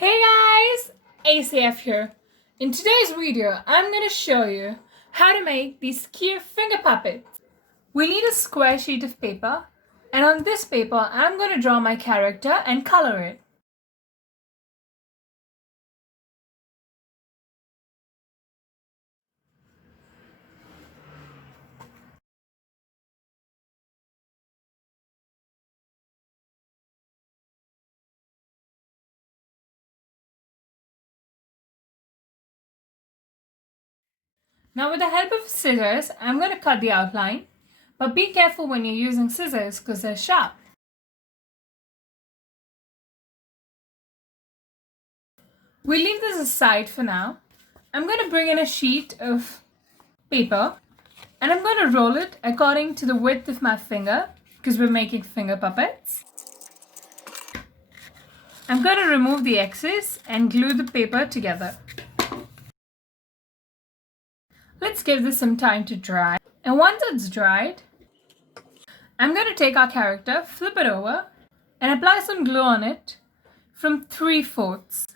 Hey guys, ACF here. In today's video, I'm going to show you how to make these cute finger puppets. We need a square sheet of paper, and on this paper, I'm going to draw my character and color it. Now with the help of scissors, I'm going to cut the outline, but be careful when you're using scissors because they're sharp. We leave this aside for now. I'm going to bring in a sheet of paper and I'm going to roll it according to the width of my finger because we're making finger puppets. I'm going to remove the excess and glue the paper together. Let's give this some time to dry. And once it's dried, I'm going to take our character, flip it over, and apply some glue on it from 3/4.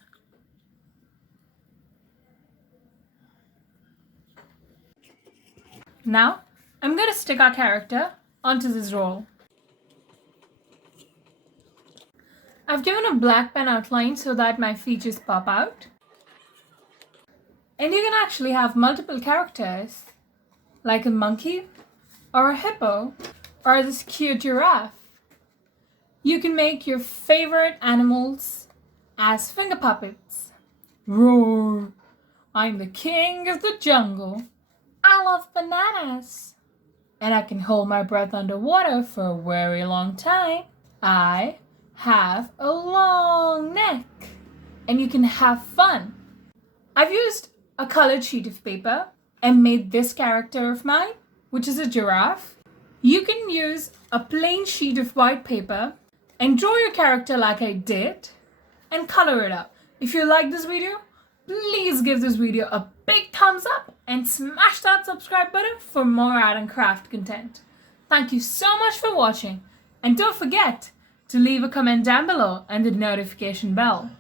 Now, I'm going to stick our character onto this roll. I've given a black pen outline so that my features pop out. And you can actually have multiple characters, like a monkey, or a hippo, or this cute giraffe. You can make your favorite animals as finger puppets. Roar! I'm the king of the jungle. I love bananas. And I can hold my breath underwater for a very long time. I have a long neck. And you can have fun. I've used a colored sheet of paper and made this character of mine, which is a giraffe. You can use a plain sheet of white paper and draw your character like I did and color it up. If you like this video, please give this video a big thumbs up and smash that subscribe button for more art and craft content. Thank you so much for watching, and don't forget to leave a comment down below and the notification bell.